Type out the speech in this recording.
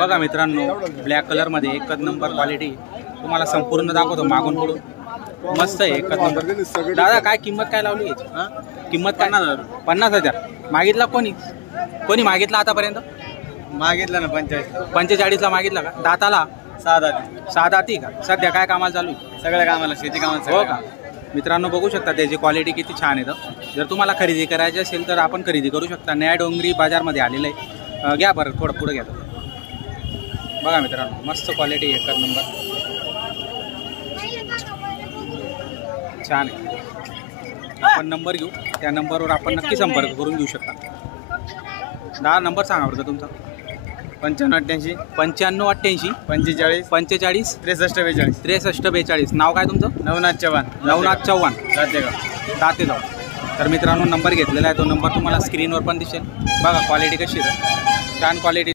बघा मित्रांनो, black colour मध्ये एकच नंबर क्वालिटी तुम्हाला संपूर्ण दाखवतो मागून पुढून. मस्त आहे, एकच नंबर. दादा काय किंमत काय लावली याची? किंमत काय? 50,000. मागितला कोणी मागितला आतापर्यंत? मागितलं ना 45 ला मागितला का? दाताला 6 दाती का? सध्या काय कामाला चालू आहे? सगळ्या कामाला, शेती कामाला. हो का? मित्रांनो बघू शकता त्याची क्वालिटी किती छान आहे. जर तुम्हाला खरेदी करायची असेल तर आपण खरेदी करू शकता. नया डोंगरी बाजारमध्ये आलेलं आहे. घ्या बरं, थोडं पुढे घ्या. बघा मित्रांनो, मस्त क्वालिटी, एकच नंबर, छान आहे. आपण नंबर घेऊ, त्या नंबरवर आपण नक्की संपर्क करून घेऊ शकता. 10 नंबर सांगा बरं तुमचा. 9588 9588 45 45 63 63 नाव काय तुमचं? नवनाथ चव्हाण. नवनाथ चव्हाण, दातेगाव. तर मित्रांनो नंबर घेतलेला आहे, तो नंबर तुम्हाला स्क्रीनवर पण दिसेल. बघा क्वालिटी कशी आहे, छान क्वालिटी.